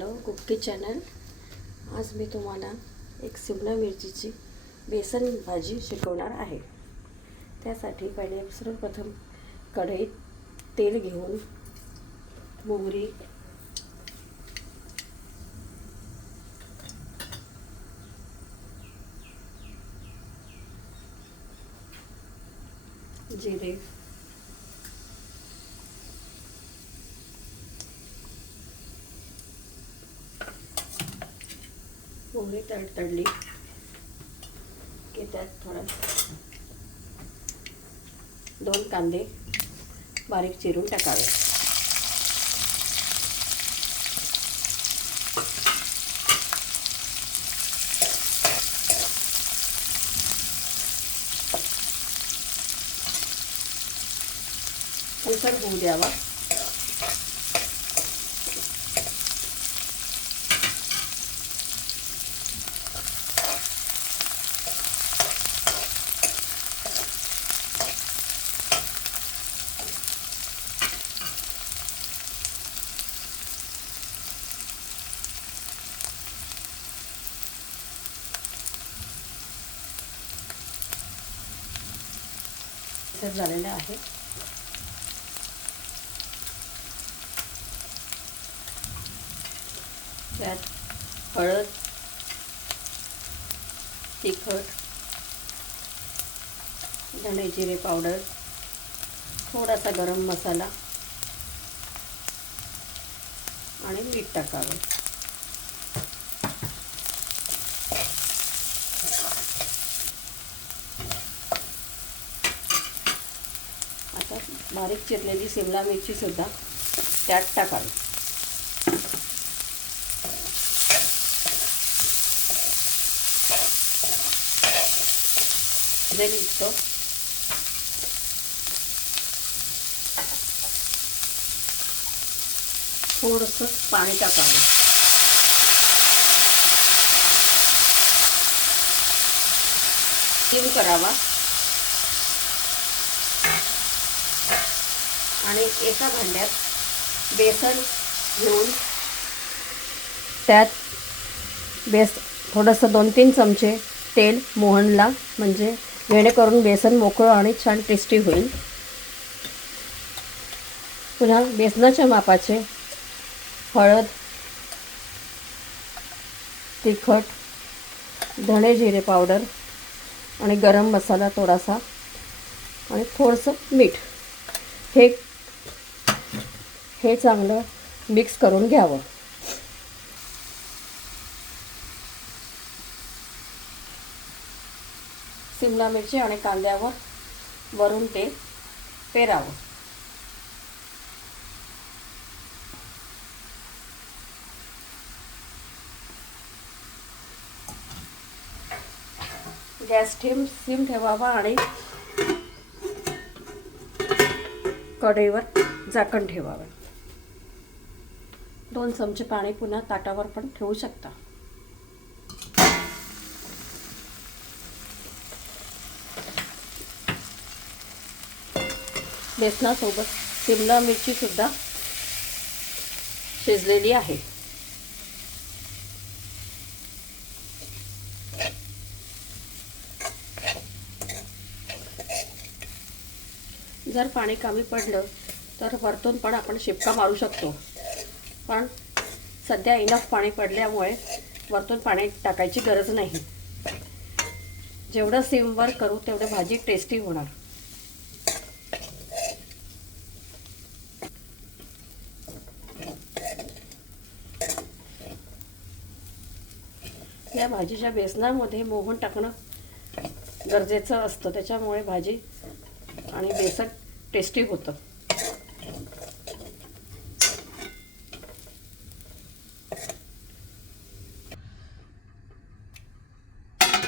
Hello cookie channel. आज मी तुम्हाला एक शिमला मिरचीची बेसन भाजी शिकवणार आहे। त्यासाठी पहिले सर्वप्रथम कढईत तेल घेऊन मोहरी, जिरे, मोहरी तडतडली की त्यात थोडा 2 कांदे बारीक चिरून टाकावे। मिसळ होऊ द्यावा। झालेलं आहे। त्यात हळद, तिखट, धणे जिरे पावडर, थोडासा गरम मसाला आणि मीठ टाकावे। आता बारीक चिरलेली शिमला मिरची सुद्धा त्यात टाकावी। इतकं थोडंसं पाणी टाकावे। स्टीम करावा आणि एका भांड्यात बेसन घेऊन त्यात थोडंसं 2-3 चमचे तेल मोहनला, म्हणजे जेणेकरून बेसन मोकळं आणि छान टेस्टी होईल। पुन्हा बेसनाच्या मापाचे हळद, तिखट, धणे जिरे पावडर आणि गरम मसाला थोडासा आणि थोडंसं मीठ हे चांगलं मिक्स करून घ्यावं। शिमला मिरची आणि कांद्यावर वरून ते पेरावं। गॅस सिम ठेवावा आणि कढईवर झाकण ठेवावे। 2 चमचे पाणी पुन्हा ताटावर पण ठेवू शकता। बेसनासोबत शिमला मिरची सुद्धा शिजलेली आहे। जर पाणी कमी पडलं तर वरतून पण आपण शिपका मारू शकतो, पण सध्या इनफ पाणी पडल्यामुळे वरतून पाणी टाकायची गरज नाही। जेवढं सिमवर करू तेवढी भाजी टेस्टी होणार। या भाजीच्या बेसनामध्ये मोहन टाकणं गरजेचं असतं, त्याच्यामुळे भाजी आणि बेसन टेस्टी होतं।